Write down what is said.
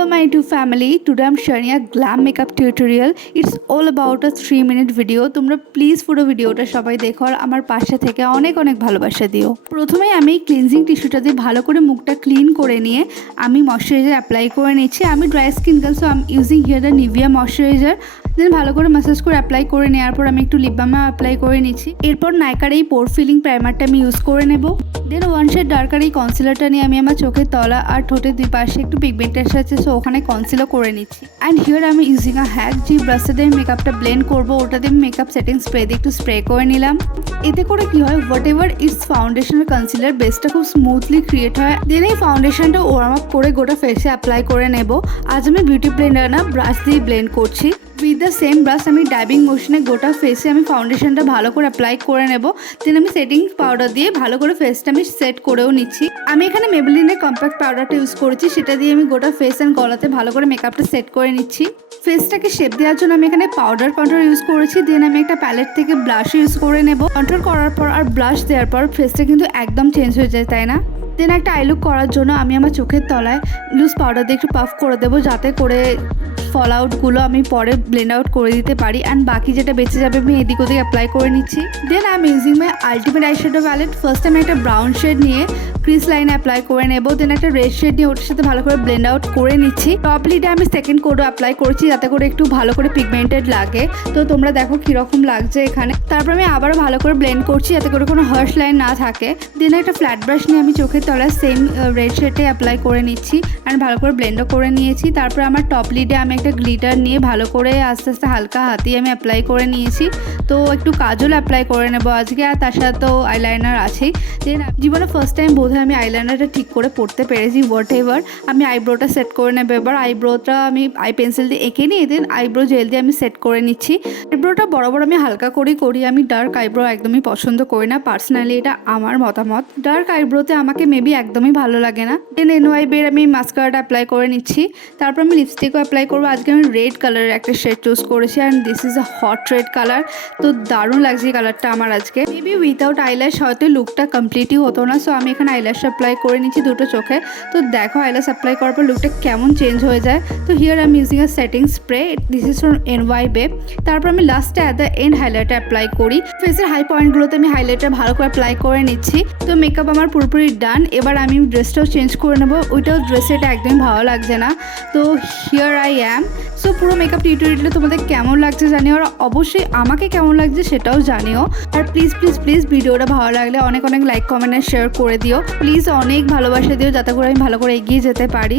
Hello my YouTube family, today I'm sharing a glam makeup tutorial. It's all about a 3-minute video. তোমরা please পুরো ভিডিওটা সবাই দেখো আর আমার পাশে থেকে অনেক অনেক ভালোবাসা দিও। প্রথমে আমি ক্লিনজিং টিস্যুটা দিয়ে ভালো করে মুখটা ক্লিন করে নিয়ে আমি ময়শ্চারাইজার অ্যাপ্লাই করে নিচ্ছি। আমি dry skin girl, so I am using here the Nivea moisturizer. Then ভালো করে ম্যাসাজ করে অ্যাপ্লাই করে নেওয়ার পর আমি একটু লিপ বাম অ্যাপ্লাই করে নিচ্ছি। এরপর নাইকার এই পোর ফিলিং প্রাইমারটা আমি ইউজ করে নেব। দেন ওয়ান শেড ডার্কার এই কনসিলারটা নিয়ে আমি আমার চোখের তলা আর ঠোঁটের দুই পাশে একটু পিগমেন্টের সাথে সো ওখানে কনসিলার করে নিচ্ছি। অ্যান্ড হিয়ার আমি ইউজিং আ হ্যাক, যে ব্রাশটা দিয়ে মেকআপটা ব্লেন্ড করবো ওটাতে আমি মেকআপ সেটিং স্প্রে দিয়ে একটু স্প্রে করে নিলাম। এতে করে কি হয়, হোয়াট এভার ইটস ফাউন্ডেশন আর কনসিলার বেসটা খুব স্মুথলি ক্রিয়েট হয়। দেন এই ফাউন্ডেশনটা ওয়ার্ম আপ করে গোটা ফেসে অ্যাপ্লাই করে নেব। আজ আমি বিউটি ব্লেন্ডার না ব্রাশ দিয়ে ব্লেন্ড করছি। উইথ দ্য সেম ব্রাশ আমি ডাইবিং মোশনে গোটা ফেসে আমি ফাউন্ডেশনটা ভালো করে অ্যাপ্লাই করে নেব। দেন আমি সেটিং পাউডার দিয়ে ভালো করে ফেসটা আমি সেট করেও নিচ্ছি। আমি এখানে মেবেলিনের কম্প্যাক্ট পাউডারটা ইউজ করেছি, সেটা দিয়ে আমি গোটা ফেস অ্যান্ড গলাতে ভালো করে মেকআপটা সেট করে নিচ্ছি। ফেসটাকে শেপ দেওয়ার জন্য আমি এখানে পাউডার কন্ট্রোল ইউজ করেছি। দেন আমি একটা প্যালেট থেকে ব্লাশ ইউজ করে নেব। কন্ট্রোল করার পর আর ব্লাশ দেওয়ার পর ফেসটা কিন্তু একদম চেঞ্জ হয়ে যায়, তাই না? দেন একটা আই লুক করার জন্য আমি আমার চোখের তলায় লুজ পাউডার দিয়ে একটু পাফ করে দেবো, যাতে করে ফল আউটগুলো আমি পরে ব্লেন্ড আউট করে দিতে পারি। অ্যান্ড বাকি যেটা বেঁচে যাবে আমি এদিক ওদিক অ্যাপ্লাই করে নিচ্ছি। Then I am using my ultimate eyeshadow palette. First আমি একটা ব্রাউন শেড নিয়ে ক্রিস লাইনে অ্যাপ্লাই করে নেব। দেন একটা রেড শেড নিয়ে ওটার সাথে ভালো করে ব্লেন্ড আউট করে নিচ্ছি। টপ লিডে আমি সেকেন্ড কোডও অ্যাপ্লাই করছি, যাতে করে একটু ভালো করে পিগমেন্টেড লাগে। তো তোমরা দেখো কীরকম লাগছে এখানে। তারপর আমি আবারও ভালো করে ব্লেন্ড করছি, যাতে করে কোনো হার্শ লাইন না থাকে। দেন একটা ফ্ল্যাট ব্রাশ নিয়ে আমি চোখের তলায় সেম রেড শেডে অ্যাপ্লাই করে নিচ্ছি অ্যান্ড ভালো করে ব্লেন্ডও করে নিয়েছি। তারপর আমার টপ লিডে আমি একটা গ্লিটার নিয়ে ভালো করে আস্তে আস্তে হালকা হাতিয়ে আমি অ্যাপ্লাই করে নিয়েছি। তো একটু কাজল অ্যাপ্লাই করে নেবো আজকে, আর তার সাথে তো আইলাইনার আছেই। দেন জীবনে ফার্স্ট টাইম বোধহয় আমি আইলাইনারটা ঠিক করে পড়তে পেরেছি। হোয়াট এভার, আমি আইব্রোটা সেট করে নেবো। এবার আইব্রোটা আমি আই পেন্সিল দিয়ে এঁকে নিয়ে দেন আইব্রো জেল দিয়ে আমি সেট করে নিচ্ছি। আইব্রোটা বরাবর আমি হালকা করেই করি, আমি ডার্ক আইব্রো একদমই পছন্দ করি না। পার্সোনালি এটা আমার মতামত। ডার্ক আইব্রোতে আমাকে মেবি একদমই ভালো লাগে না। দেন এনওয়াইবের আমি মাস্কারাটা অ্যাপ্লাই করে নিচ্ছি। তারপর আমি লিপস্টিকও অ্যাপ্লাই করবো। আজকে আমি রেড কালারের একটা শেড চুজ করেছি and this is a hot red colour. তো দারুণ লাগছে এই কালারটা আমার আজকে। মেবি উইথাউট আইল্যাশ হয়তো লুকটা কমপ্লিটই হতো না। সো আমি এখানে আইল্যাশ অ্যাপ্লাই করে নিচ্ছি দুটো চোখে। তো দেখো আইল্যাশ অ্যাপ্লাই করার পর লুকটা কেমন চেঞ্জ হয়ে যায়। তো হিয়ার আমি using a setting spray, this is from NYBae. তারপর আমি লাস্টে at the end highlighter apply করি। ফেসের হাই পয়েন্টগুলোতে আমি হাইলাইটার ভালো করে অ্যাপ্লাই করে নিচ্ছি। তো মেকআপ আমার পুরোপুরি ডান। এবার আমি ড্রেসটাও চেঞ্জ করে নেবো। ওইটাও ড্রেসে এটা একদমই ভালো লাগছে না। তো হিয়ার আই অ্যাম। সো পুরো মেকআপ টিউটোরিয়ালটা তোমাদের কেমন লাগছে জানিও, আর অবশ্যই আমাকে কেমন লাগছে সেটাও জানিও। আর প্লিজ প্লিজ প্লিজ ভিডিওটা ভালো লাগলে অনেক অনেক লাইক কমেন্ট আর শেয়ার করে দিও। প্লিজ অনেক ভালোবাসা দিও, যাতে করে আমি ভালো করে এগিয়ে যেতে পারি।